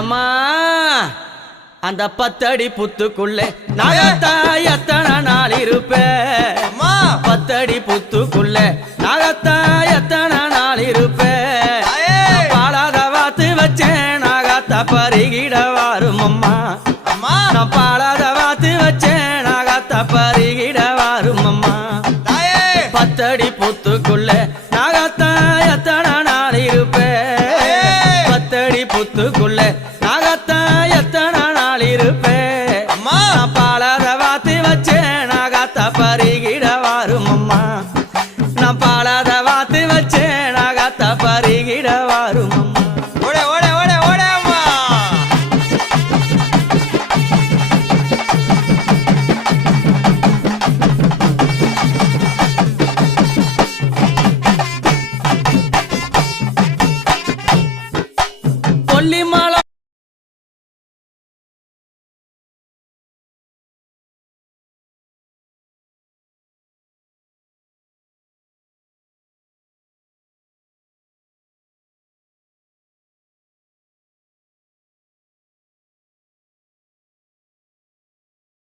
எம்மா அந்த 10 அடி புத்துக்குள்ளே நாகத்தா எத்தனை நாள் இருப்பேன் 10 அடி புத்துக்குள்ளே நாகத்தா எத்தனை நாள் இருப்பேன் பாலாத வாத்து வச்சேன் நாகத்தா பருகிட வாரும் அம்மா நான் பாலாத வாத்து வச்சேன் நாகத்தா பருகிட வாரும் அம்மா 10 அடி புத்துக்குள்ளே நாகத்தா எத்தனை நாள் இருப்பேன் 10 அடி புத்துக்குள்ளே நாகத்தா எத்தனை